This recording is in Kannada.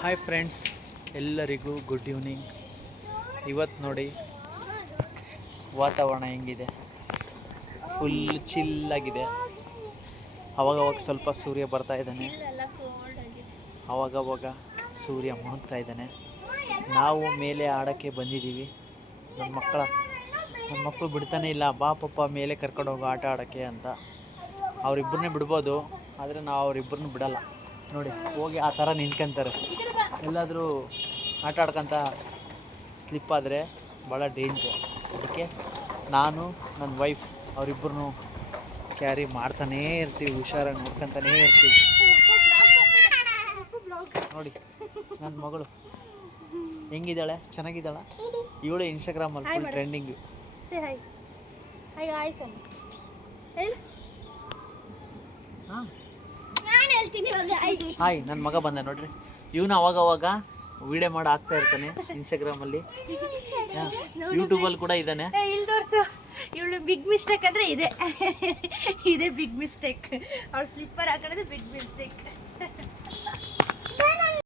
ಹಾಯ್ ಫ್ರೆಂಡ್ಸ್, ಎಲ್ಲರಿಗೂ ಗುಡ್ ಈವ್ನಿಂಗ್. ಇವತ್ತು ನೋಡಿ ವಾತಾವರಣ ಹೆಂಗಿದೆ, ಫುಲ್ ಚಿಲ್ಲಾಗಿದೆ. ಅವಾಗವಾಗ ಸ್ವಲ್ಪ ಸೂರ್ಯ ಬರ್ತಾ ಇದ್ದಾನೆ, ಅವಾಗವಾಗ ಸೂರ್ಯ ಮುಳುಗ್ತಾ ಇದ್ದಾನೆ. ನಾವು ಮೇಲೆ ಆಡೋಕ್ಕೆ ಬಂದಿದ್ದೀವಿ. ನನ್ನ ಮಕ್ಕಳು ಬಿಡ್ತಾನೆ ಇಲ್ಲ, ಬಾ ಪಪ್ಪ ಮೇಲೆ ಕರ್ಕೊಂಡು ಹೋಗೋ ಆಟ ಆಡೋಕ್ಕೆ ಅಂತ. ಅವರಿಬ್ಬರನ್ನೇ ಬಿಡ್ಬೋದು, ಆದರೆ ನಾವು ಅವರಿಬ್ಬರನ್ನೂ ಬಿಡಲ್ಲ. ನೋಡಿ ಹೋಗಿ ಆ ಥರ ನಿಂತ್ಕೊಂತಾರೆ. ಎಲ್ಲಾದರೂ ಆಟ ಆಡ್ಕೊಂತ ಸ್ಲಿಪ್ ಆದರೆ ಭಾಳ ಡೇಂಜರ್. ಅದಕ್ಕೆ ನಾನು ನನ್ನ ವೈಫ್ ಅವರಿಬ್ಬರನ್ನೂ ಕ್ಯಾರಿ ಮಾಡ್ತಾನೇ ಇರ್ತೀವಿ, ಹುಷಾರಾಗಿ ನೋಡ್ಕೊತಾನೇ ಇರ್ತೀವಿ. ನೋಡಿ ನನ್ನ ಮಗಳು ಹೆಂಗಿದ್ದಾಳೆ, ಚೆನ್ನಾಗಿದ್ದಾಳ. ಇವಳು ಇನ್ಸ್ಟಾಗ್ರಾಮಲ್ಲಿ ಫುಲ್ ಟ್ರೆಂಡಿಂಗು. ಹಾಯ್, ನನ್ನ ಮಗ ಬಂದ ನೋಡ್ರಿ. ಇವನು ಅವಾಗವಾಗ ವಿಡಿಯೋ ಮಾಡಿ ಹಾಕ್ತಾ ಇರ್ತಾನೆ ಇನ್ಸ್ಟಾಗ್ರಾಮಲ್ಲಿ, ಯೂಟ್ಯೂಬಲ್ಲಿ ಕೂಡ ಇದ್ದಾನೆ. ಇವಳು ಬಿಗ್ ಮಿಸ್ಟೇಕ್ ಅಂದರೆ ಇದೆ ಬಿಗ್ ಮಿಸ್ಟೇಕ್. ಅವಳು ಸ್ಲಿಪ್ಪರ್ ಹಾಕೋದು ಬಿಗ್ ಮಿಸ್ಟೇಕ್.